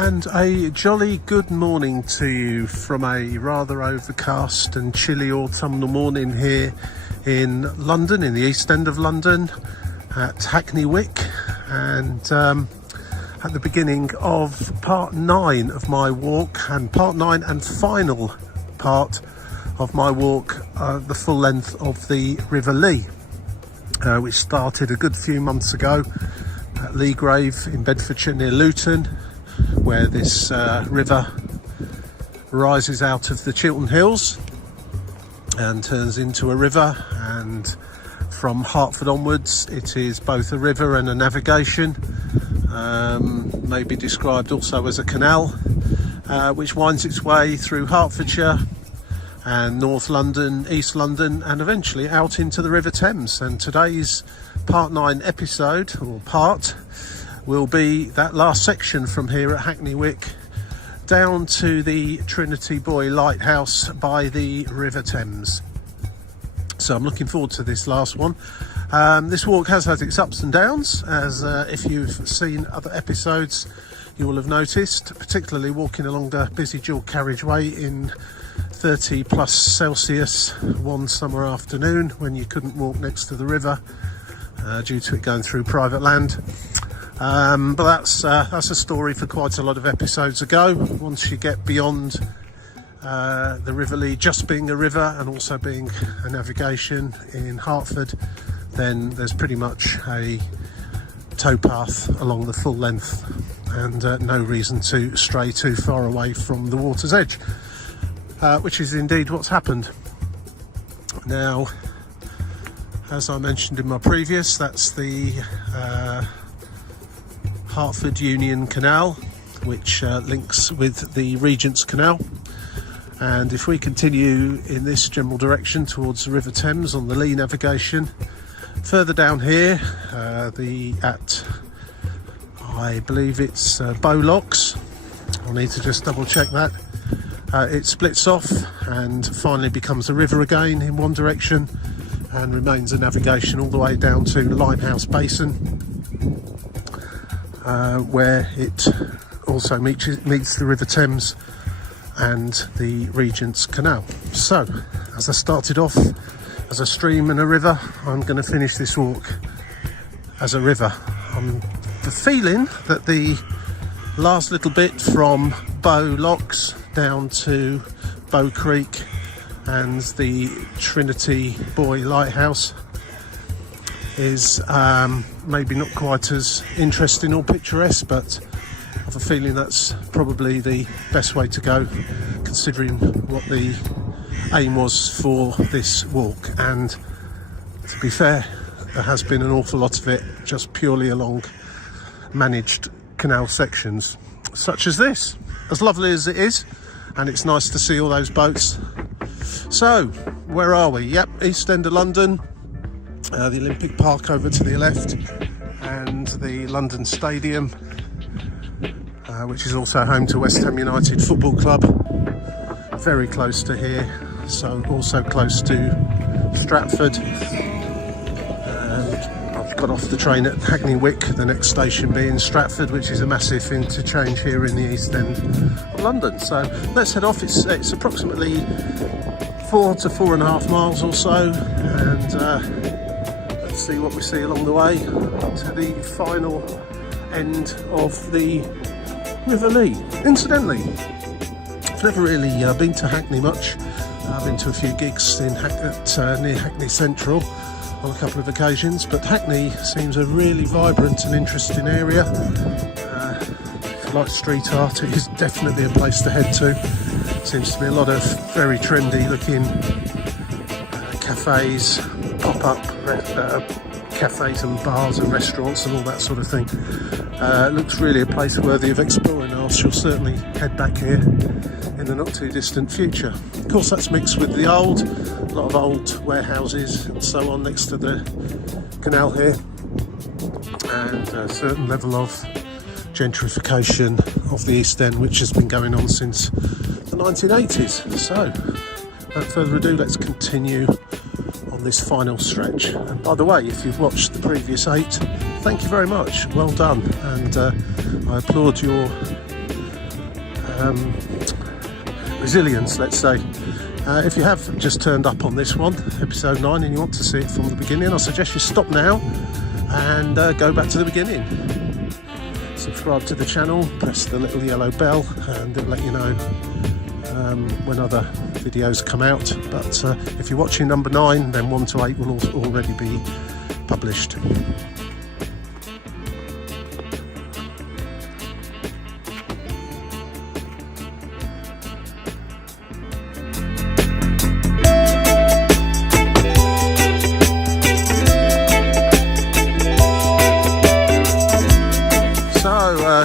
And a jolly good morning to you from a rather overcast and chilly autumnal morning here in London, in the East End of London at Hackney Wick, and at the beginning of part 9 of my walk, and part 9 and final part of my walk, the full length of the River Lea, which started a good few months ago at Leagrave in Bedfordshire near Luton, where this river rises out of the Chiltern Hills and turns into a river, and from Hertford onwards it is both a river and a navigation, maybe described also as a canal, which winds its way through Hertfordshire and North London, East London, and eventually out into the River Thames. And today's part 9 episode, or part, will be that last section from here at Hackney Wick down to the Trinity Buoy Lighthouse by the River Thames. So I'm looking forward to this last one. This walk has had its ups and downs, as if you've seen other episodes you will have noticed, particularly walking along the busy dual carriageway in 30 plus Celsius one summer afternoon when you couldn't walk next to the river due to it going through private land. But that's a story for quite a lot of episodes ago. Once you get beyond the River Lea just being a river and also being a navigation in Hertford, then there's pretty much a towpath along the full length, and no reason to stray too far away from the water's edge, which is indeed what's happened. Now, as I mentioned in my previous, that's the Hertford Union Canal, which links with the Regent's Canal. And if we continue in this general direction towards the River Thames on the Lea navigation, further down here, I believe it's Bowlocks, I'll need to just double check that, it splits off and finally becomes a river again in one direction, and remains a navigation all the way down to Limehouse Basin, where it also meets the River Thames and the Regent's Canal. So, as I started off as a stream and a river, I'm going to finish this walk as a river. I'm the feeling that the last little bit from Bowlocks down to Bow Creek and the Trinity Buoy Lighthouse is maybe not quite as interesting or picturesque, but I have a feeling that's probably the best way to go, considering what the aim was for this walk. And to be fair, there has been an awful lot of it just purely along managed canal sections such as this, as lovely as it is, and it's nice to see all those boats. So, where are we? Yep, East End of London, the Olympic Park over to the left, and the London Stadium, which is also home to West Ham United Football Club, very close to here, so also close to Stratford. I've got off the train at Hackney Wick, the next station being Stratford, which is a massive interchange here in the East End of London. So let's head off. It's approximately 4 to 4.5 miles or so, and let's see what we see along the way to the final end of the River Lea. Incidentally, I've never really been to Hackney much. I've been to a few gigs in near Hackney Central on a couple of occasions, but Hackney seems a really vibrant and interesting area. If you like street art, it is definitely a place to head to. Seems to be a lot of very trendy looking cafes, pop-up cafes and bars and restaurants and all that sort of thing. It looks really a place worthy of exploring. I shall certainly head back here in the not too distant future. Of course, that's mixed with the old, a lot of old warehouses and so on next to the canal here, and a certain level of gentrification of the East End, which has been going on since the 1980s. So, without further ado, let's continue on this final stretch. And by the way, if you've watched the previous 8, thank you very much, well done, and I applaud your resilience, let's say. If you have just turned up on this one, episode 9, and you want to see it from the beginning, I suggest you stop now and go back to the beginning. Subscribe to the channel, press the little yellow bell, and it'll let you know when other videos come out. But if you're watching number 9, then 1 to 8 will already be published.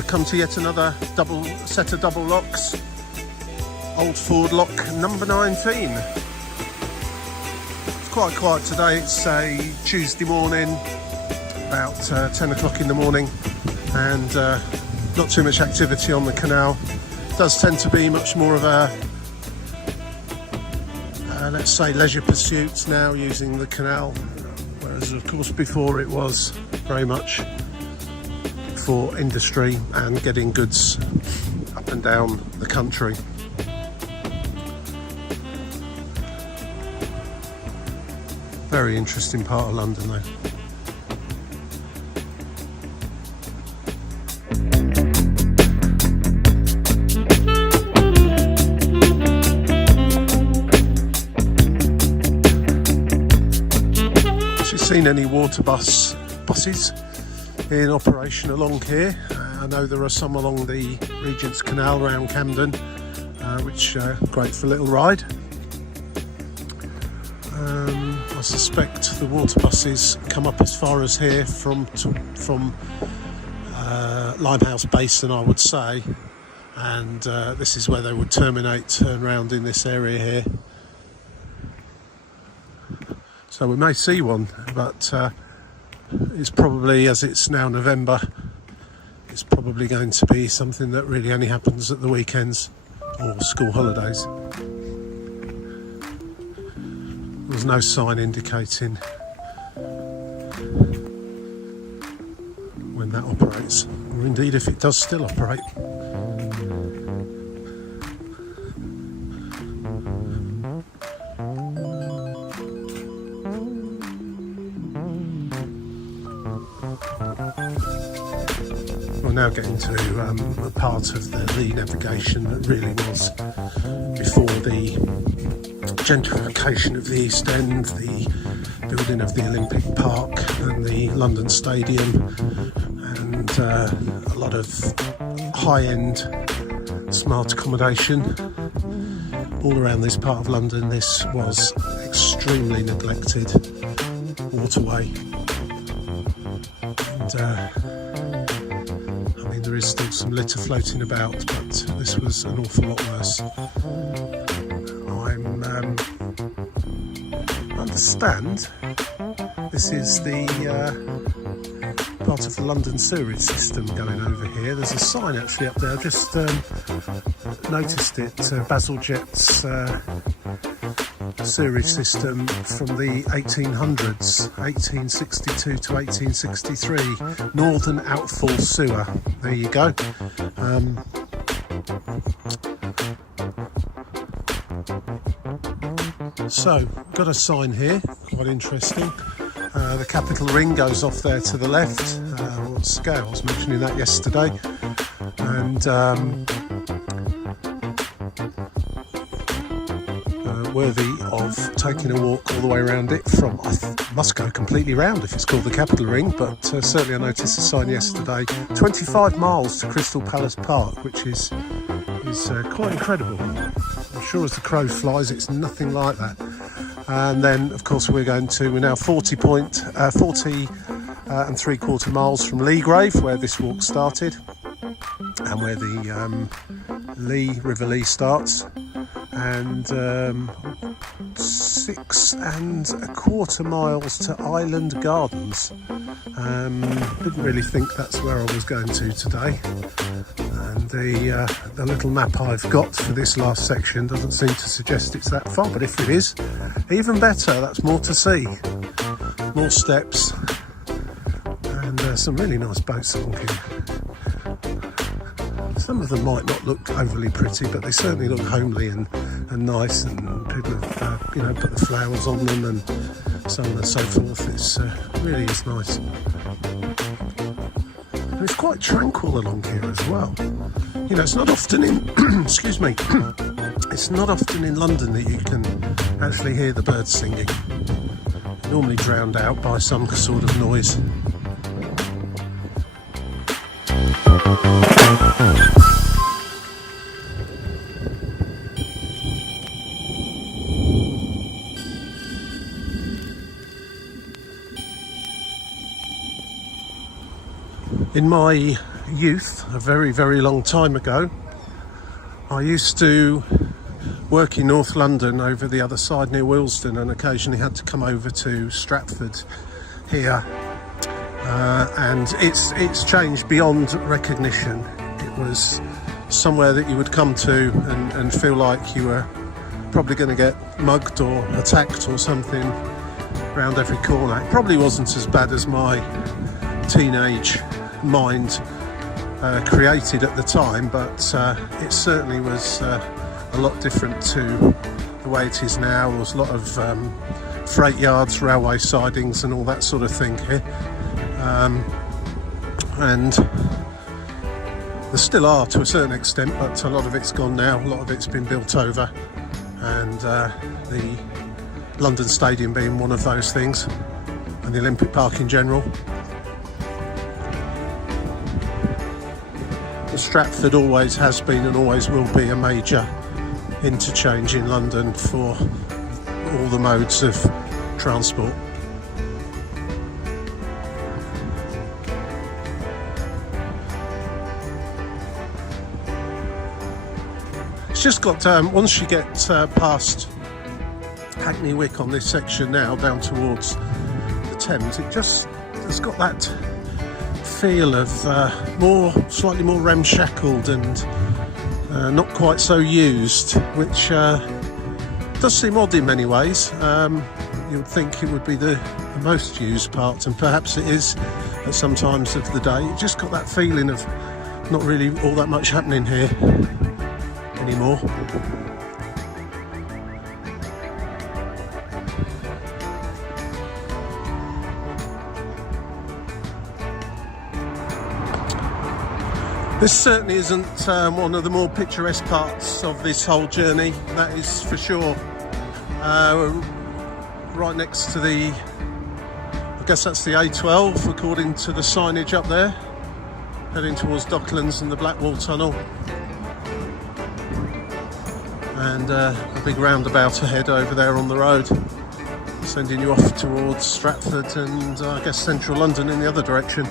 Come to yet another set of double locks. Old Ford lock number 19. It's quite quiet today. It's a Tuesday morning, about 10 o'clock in the morning, and not too much activity on the canal. It does tend to be much more of a let's say leisure pursuits now, using the canal, whereas of course before it was very much for industry and getting goods up and down the country. Very interesting part of London though. Have you seen any water buses in operation along here? I know there are some along the Regent's Canal around Camden, which are great for a little ride. I suspect the water buses come up as far as here from Limehouse Basin, I would say, and this is where they would terminate, turn round in this area here. So we may see one, but it's probably, as it's now November, it's probably going to be something that really only happens at the weekends or school holidays. There's no sign indicating when that operates, or indeed if it does still operate. We're now getting to a part of the Lea navigation that really was before the gentrification of the East End, the building of the Olympic Park and the London Stadium, and a lot of high-end smart accommodation all around this part of London. This was extremely neglected waterway, and I mean, there is still some litter floating about, but this was an awful lot worse. I understand this is the part of the London sewerage system going over here. There's a sign actually up there. I just noticed it. Bazalgette's sewerage system from the 1800s, 1862 to 1863. Northern Outfall Sewer. There you go. So, got a sign here, quite interesting. The Capital Ring goes off there to the left. What scale? I was mentioning that yesterday. And worthy of taking a walk all the way around it from. I must go completely round if it's called the Capital Ring, but certainly I noticed a sign yesterday. 25 miles to Crystal Palace Park, which is quite incredible. I'm sure as the crow flies, it's nothing like that. And then, of course, we're now 40 and 3/4 miles from Leagrave, where this walk started, and where the River Lea starts, and 6 1/4 miles to Island Gardens. Didn't really think that's where I was going to today, and the little map I've got for this last section doesn't seem to suggest it's that far, but if it is, even better. That's more to see, more steps, and some really nice boats honking. Some of them might not look overly pretty, but they certainly look homely and nice, and people have you know, put the flowers on them and so on and so forth. It's really is nice. And it's quite tranquil along here as well. You know, it's not often in excuse me, it's not often in London that you can actually hear the birds singing. They're normally drowned out by some sort of noise. In my youth, a very, very long time ago, I used to work in North London over the other side near Willesden, and occasionally had to come over to Stratford here. And it's changed beyond recognition. It was somewhere that you would come to and feel like you were probably going to get mugged or attacked or something around every corner. It probably wasn't as bad as my teenage mind created at the time, but it certainly was a lot different to the way it is now. There's a lot of freight yards, railway sidings and all that sort of thing here, and there still are to a certain extent, but a lot of it's gone now. A lot of it's been built over, and the London Stadium being one of those things, and the Olympic Park in general. Stratford always has been and always will be a major interchange in London for all the modes of transport. It's just got, once you get past Hackney Wick on this section now, down towards the Thames, it's got that feel of slightly more ramshackled and not quite so used, which does seem odd in many ways. You would think it would be the most used part, and perhaps it is at some times of the day. It just got that feeling of not really all that much happening here anymore. This certainly isn't one of the more picturesque parts of this whole journey, that is for sure. Right next to the, I guess that's the A12 according to the signage up there, heading towards Docklands and the Blackwall Tunnel, and a big roundabout ahead over there on the road, sending you off towards Stratford and I guess central London in the other direction.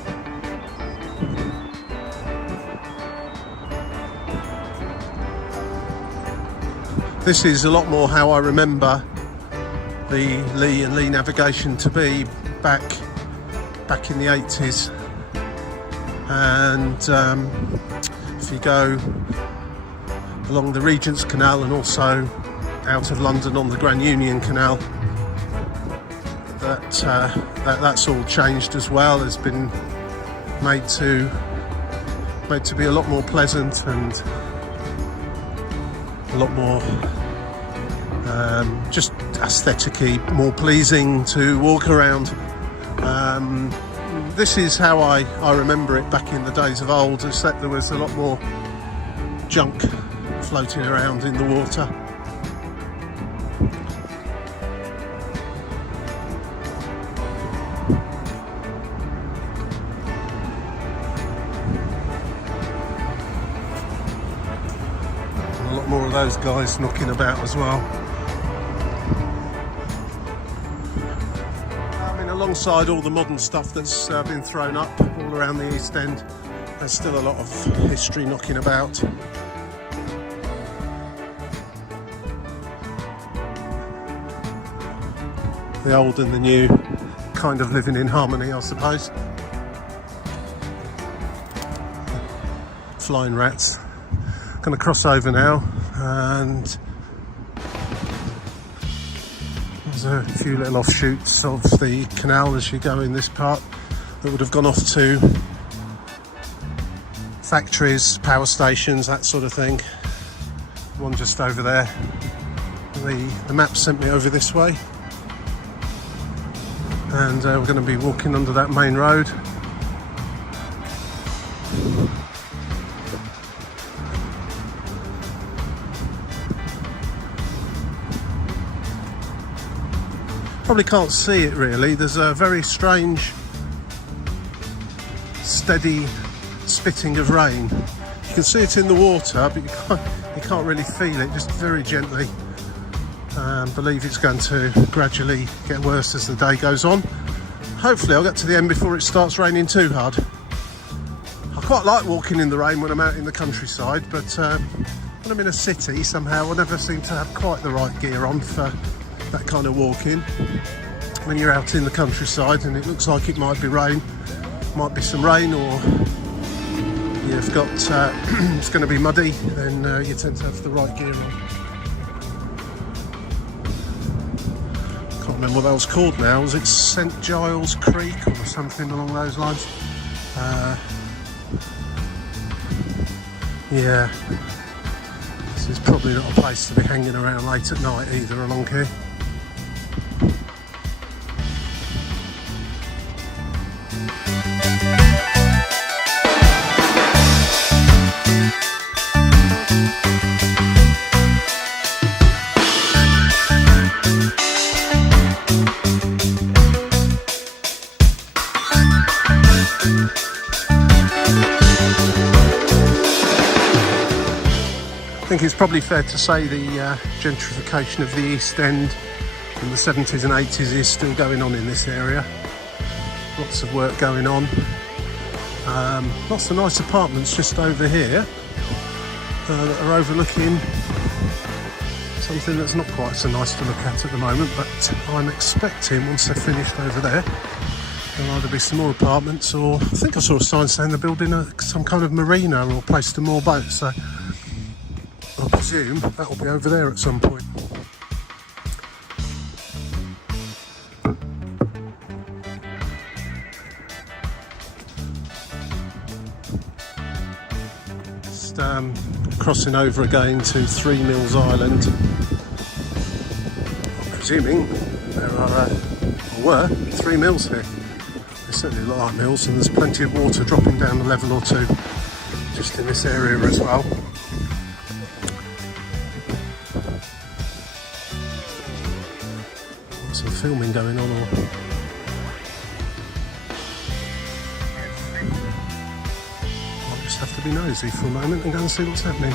This is a lot more how I remember the ʻliː and ʻliː navigation to be back in the 80s. And if you go along the Regent's Canal and also out of London on the Grand Union Canal, that's all changed as well. It's been made to be a lot more pleasant and a lot more just aesthetically more pleasing to walk around. This is how I remember it back in the days of old, except there was a lot more junk floating around in the water. More of those guys knocking about as well. I mean, alongside all the modern stuff that's been thrown up all around the East End, there's still a lot of history knocking about. The old and the new kind of living in harmony, I suppose. Flying rats. Going to cross over now, and there's a few little offshoots of the canal as you go in this part that would have gone off to factories, power stations, that sort of thing. One just over there. The map sent me over this way, and we're going to be walking under that main road. Probably can't see it really. There's a very strange steady spitting of rain. You can see it in the water, but you can't really feel it, just very gently. Believe it's going to gradually get worse as the day goes on. Hopefully I'll get to the end before it starts raining too hard. I quite like walking in the rain when I'm out in the countryside, but when I'm in a city somehow I never seem to have quite the right gear on for that kind of walking. When you're out in the countryside and it looks like it might be rain, might be some rain, or you've got it's going to be muddy, then you tend to have the right gear on. Can't remember what that was called now. Was it St Giles Creek or something along those lines? Yeah, this is probably not a place to be hanging around late at night either along here. I think it's probably fair to say the gentrification of the East End in the 70s and 80s is still going on in this area. Lots of work going on. Lots of nice apartments just over here that are overlooking something that's not quite so nice to look at the moment, but I'm expecting once they're finished over there there'll either be some more apartments, or I think I saw a sign saying they're building some kind of marina or place to moor boats, so I presume that will be over there at some point. Just crossing over again to 3 Mills Island. I'm presuming there were 3 mills here. They certainly look like mills, and there's plenty of water dropping down a level or two just in this area as well. Some filming going on, or I'll just have to be nosy for a moment and go and see what's happening.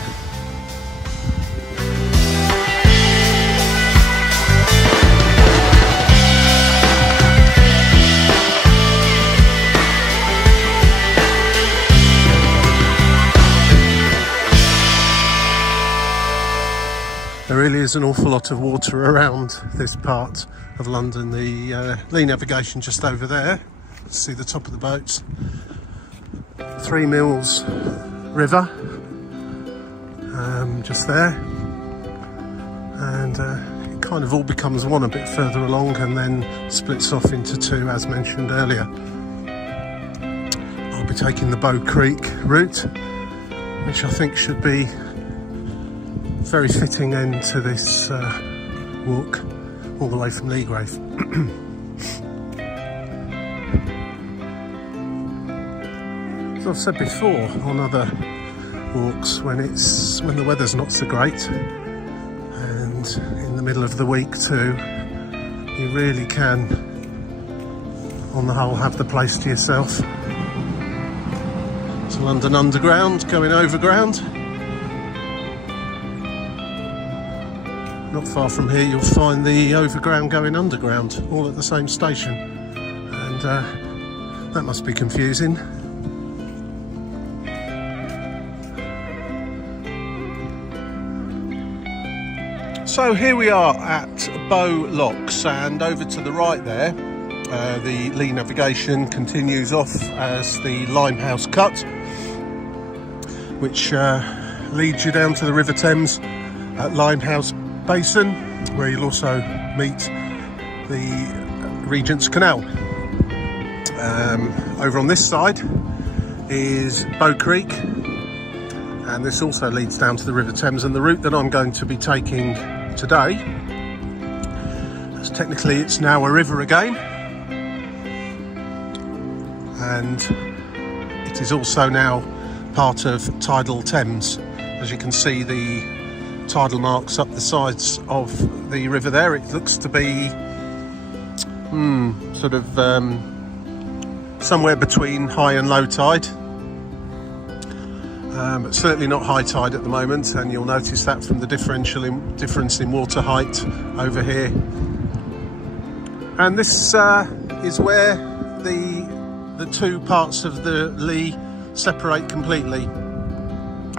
There really is an awful lot of water around this part of London. The ʻliː navigation just over there. See the top of the boats. 3 Mills River just there, and it kind of all becomes one a bit further along and then splits off into two, as mentioned earlier. I'll be taking the Bow Creek route, which I think should be very fitting end to this walk all the way from Leagrave. As I've said before on other walks, when the weather's not so great, and in the middle of the week too, you really can on the whole have the place to yourself. It's London Underground going overground. Not far from here you'll find the overground going underground, all at the same station, and that must be confusing. So here we are at Bow Locks, and over to the right there the ʻliː navigation continues off as the Limehouse Cut, which leads you down to the River Thames at Limehouse Basin, where you'll also meet the Regent's Canal. Over on this side is Bow Creek, and this also leads down to the River Thames. And the route that I'm going to be taking today, as technically it's now a river again, and it is also now part of tidal Thames. As you can see, the tidal marks up the sides of the river there. It looks to be sort of somewhere between high and low tide, but certainly not high tide at the moment, and you'll notice that from the difference in water height over here. And this is where the two parts of the Lea separate completely,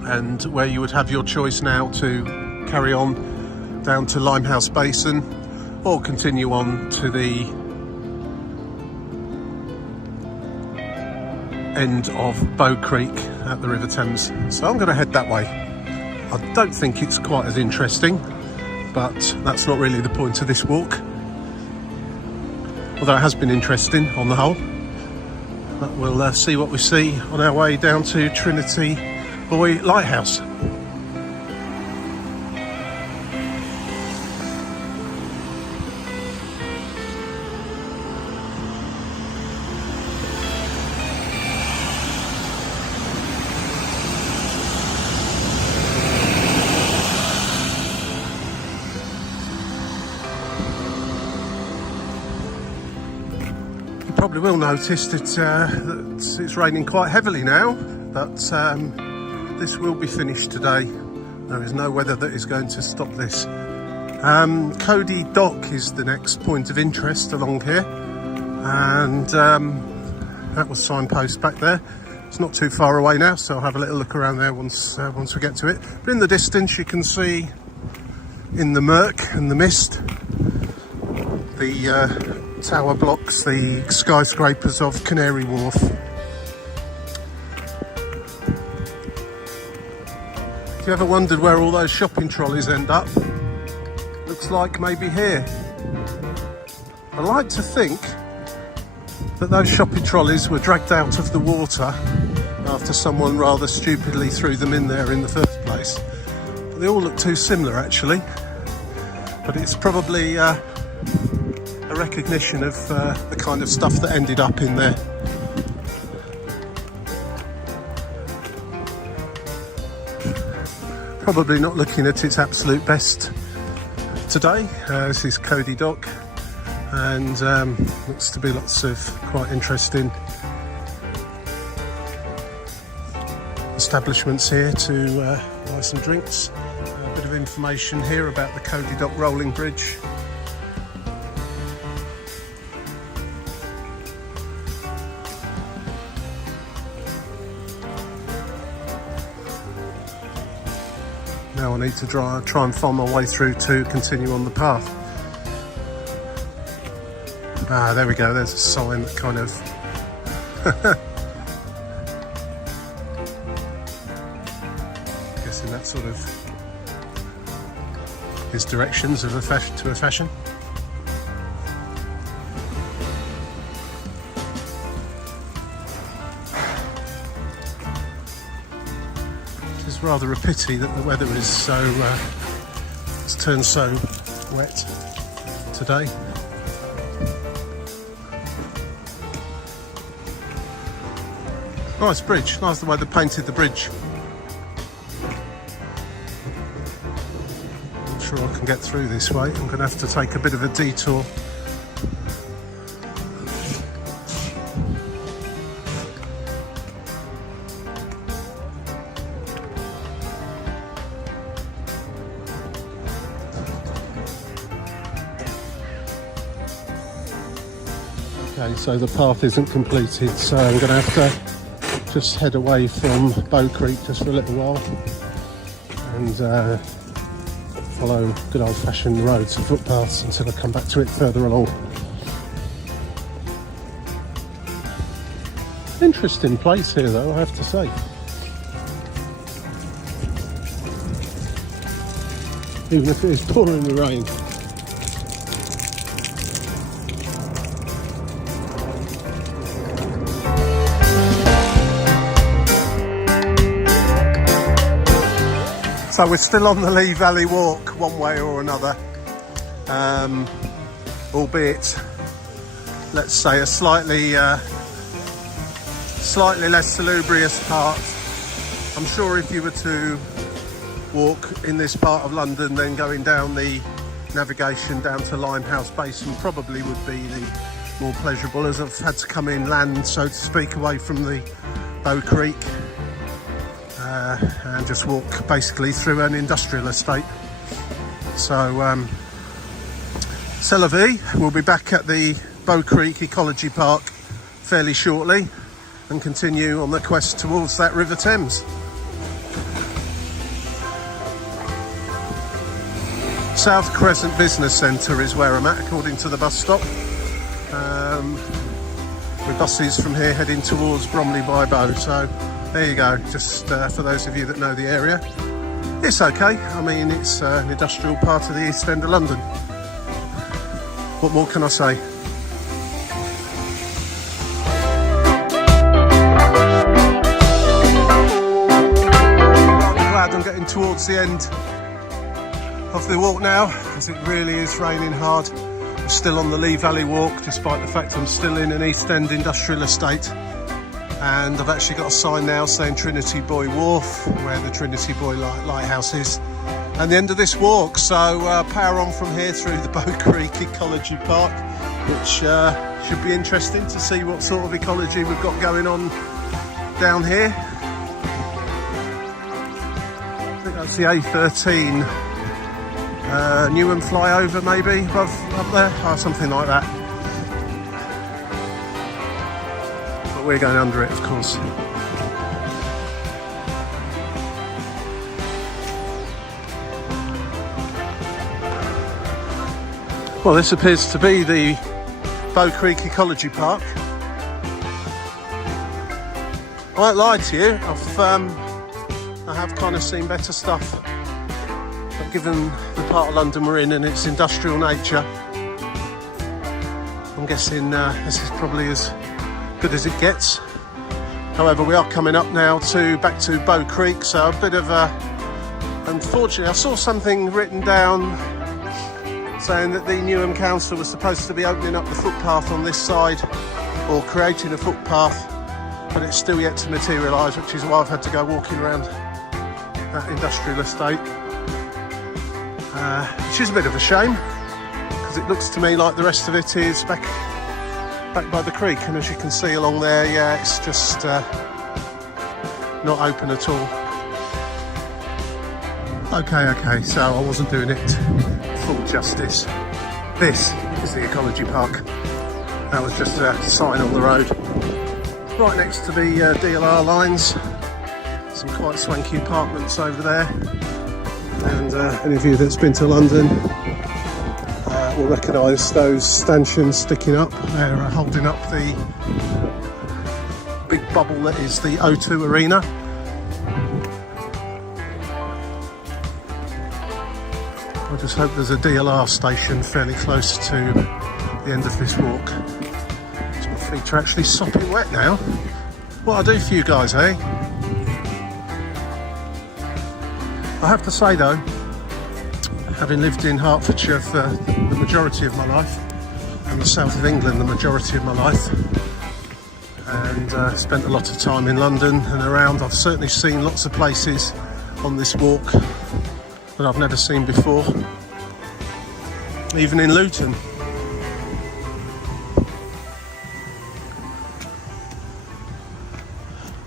and where you would have your choice now to carry on down to Limehouse Basin or continue on to the end of Bow Creek at the River Thames. So I'm going to head that way. I don't think it's quite as interesting, but that's not really the point of this walk, although it has been interesting on the whole. But we'll see what we see on our way down to Trinity Buoy Lighthouse. Probably will notice that it's raining quite heavily now, but this will be finished today. There is no weather that is going to stop this. Cody Dock is the next point of interest along here, and that was signpost back there. It's not too far away now, so I'll have a little look around there once we get to it. But in the distance you can see, in the murk and the mist, the tower blocks, the skyscrapers of Canary Wharf. If you ever wondered where all those shopping trolleys end up, looks like maybe here. I like to think that those shopping trolleys were dragged out of the water after someone rather stupidly threw them in there in the first place. But they all look too similar actually, but it's probably a recognition of the kind of stuff that ended up in there. Probably not looking at its absolute best today. This is Cody Dock, and looks to be lots of quite interesting establishments here to buy some drinks. A bit of information here about the Cody Dock Rolling Bridge. Now I need to try and find my way through to continue on the path. Ah, there we go, there's a sign that kind of guessing that sort of is directions of a fashion. It's rather a pity that the weather is so it's turned so wet today. Nice bridge, nice the way they painted the bridge. Not sure I can get through this way. I'm going to have to take a bit of a detour. Okay, so the path isn't completed, so I'm going to have to just head away from Bow Creek just for a little while and follow good old-fashioned roads and footpaths until I come back to it further along. Interesting place here though, I have to say. Even if it is pouring the rain. So we're still on the Lee Valley Walk one way or another, albeit, let's say, a slightly less salubrious part. I'm sure if you were to walk in this part of London, then going down the navigation down to Limehouse Basin probably would be the more pleasurable, as I've had to come inland, so to speak, away from the Bow Creek, and just walk basically through an industrial estate. So c'est la vie. We'll be back at the Bow Creek Ecology Park fairly shortly and continue on the quest towards that River Thames. South Crescent Business Centre is where I'm at, according to the bus stop. With buses from here heading towards Bromley by Bow. So there you go, just for those of you that know the area. It's okay, I mean, it's an industrial part of the East End of London. What more can I say? I'm glad I'm getting towards the end of the walk now, as it really is raining hard. I'm still on the Lee Valley Walk, despite the fact I'm still in an East End industrial estate. And I've actually got a sign now saying Trinity Buoy Wharf, where the Trinity Buoy Lighthouse is, and the end of this walk. So power on from here through the Bow Creek Ecology Park, which should be interesting to see what sort of ecology we've got going on down here. I think that's the A13 Newham flyover, maybe above up there, or something like that. But we're going under it, of course. Well, this appears to be the Bow Creek Ecology Park. I won't lie to you, I have kind of seen better stuff. But given the part of London we're in and its industrial nature, I'm guessing this is probably as good as it gets. However, we are coming up now back to Bow Creek, so a bit of a... Unfortunately, I saw something written down saying that the Newham Council was supposed to be opening up the footpath on this side, or creating a footpath, but it's still yet to materialise, which is why I've had to go walking around that industrial estate. Which is a bit of a shame, because it looks to me like the rest of it is back by the creek, and as you can see along there, yeah, it's just not open at all. Okay, so I wasn't doing it full justice. This is the Ecology Park. That was just a sign on the road. Right next to the DLR lines. Some quite swanky apartments over there. And any of you that's been to London will recognise those stanchions sticking up. They're holding up the big bubble that is the O2 Arena. I just hope there's a DLR station fairly close to the end of this walk. So my feet are actually sopping wet now. What I do for you guys, eh? I have to say though, having lived in Hertfordshire for the majority of my life, and the south of England the majority of my life, and spent a lot of time in London and around, I've certainly seen lots of places on this walk that I've never seen before, even in Luton.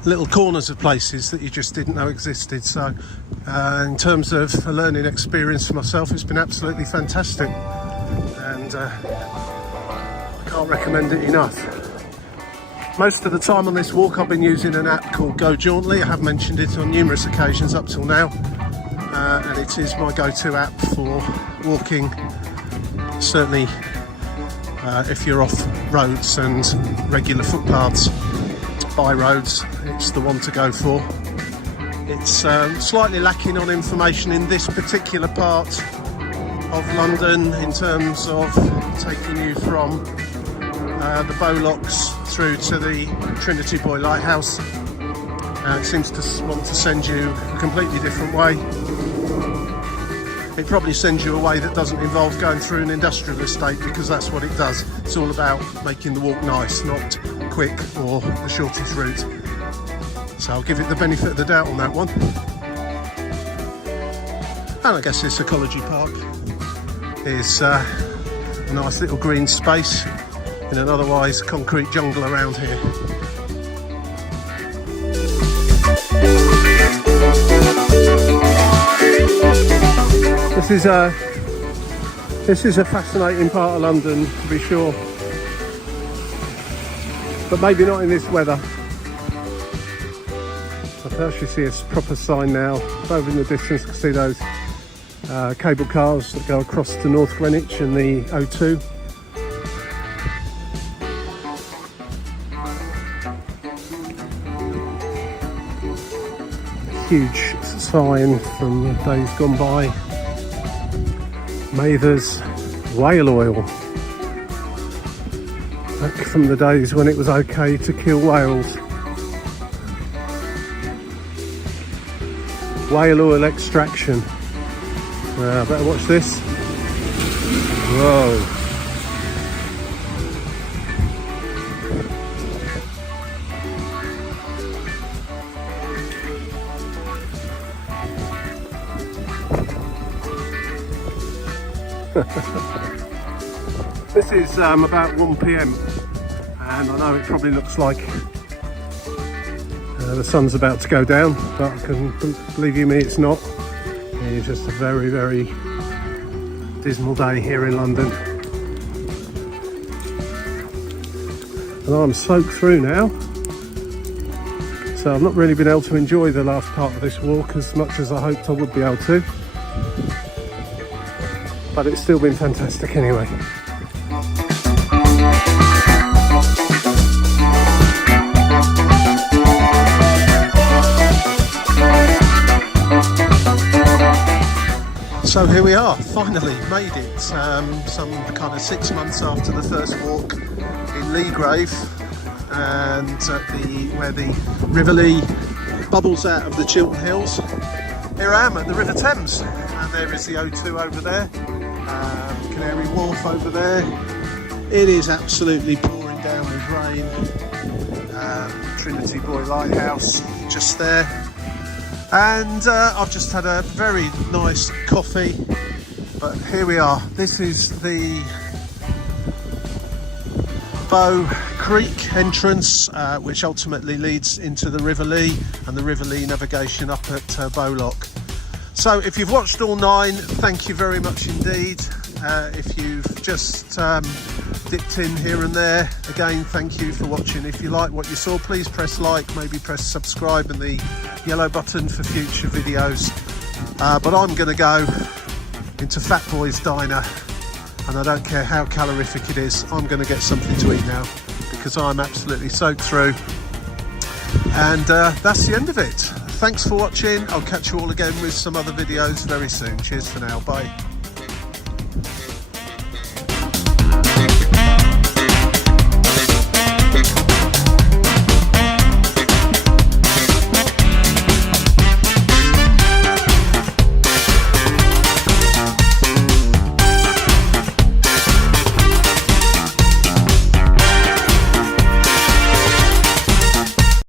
Little corners of places that you just didn't know existed. So in terms of a learning experience for myself, it's been absolutely fantastic, and I can't recommend it enough. Most of the time on this walk I've been using an app called Go Jauntily. I have mentioned it on numerous occasions up till now, and it is my go-to app for walking, certainly if you're off roads and regular footpaths. By roads, it's the one to go for. It's slightly lacking on information in this particular part of London in terms of taking you from the Bowlocks through to the Trinity Buoy Lighthouse. It seems to want to send you a completely different way. it probably sends you a way that doesn't involve going through an industrial estate, because that's what it does. It's all about making the walk nice, not quick or the shortest route. So I'll give it the benefit of the doubt on that one. And I guess this ecology park is a nice little green space in an otherwise concrete jungle around here. This is a fascinating part of London, to be sure, but maybe not in this weather. I can actually see a proper sign now. Over in the distance, you can see those cable cars that go across to North Greenwich and the O2. Huge sign from days gone by. Mather's whale oil. Back from the days when it was okay to kill whales. Whale oil extraction. Better watch this. Whoa. This is about 1 PM, and I know it probably looks like the sun's about to go down, but I can believe you me, it's not. It's just a very, very dismal day here in London, and I'm soaked through now, so I've not really been able to enjoy the last part of this walk as much as I hoped I would be able to. But it's still been fantastic anyway. So here we are, finally made it. Some kind of 6 months after the first walk in Leagrave, and where the River Lea bubbles out of the Chiltern Hills. Here I am at the River Thames, and there is the O2 over there. Canary Wharf over there. It is absolutely pouring down with rain. Trinity Buoy Lighthouse just there, and I've just had a very nice coffee. But here we are. This is the Bow Creek entrance, which ultimately leads into the River Lea and the River Lea navigation up at Bowlock. So if you've watched all 9, thank you very much indeed. If you've just dipped in here and there, again, thank you for watching. If you like what you saw, please press like, maybe press subscribe and the yellow button for future videos. But I'm going to go into Fat Boy's Diner, and I don't care how calorific it is, I'm going to get something to eat now, because I'm absolutely soaked through. And that's the end of it. Thanks for watching. I'll catch you all again with some other videos very soon. Cheers for now. Bye.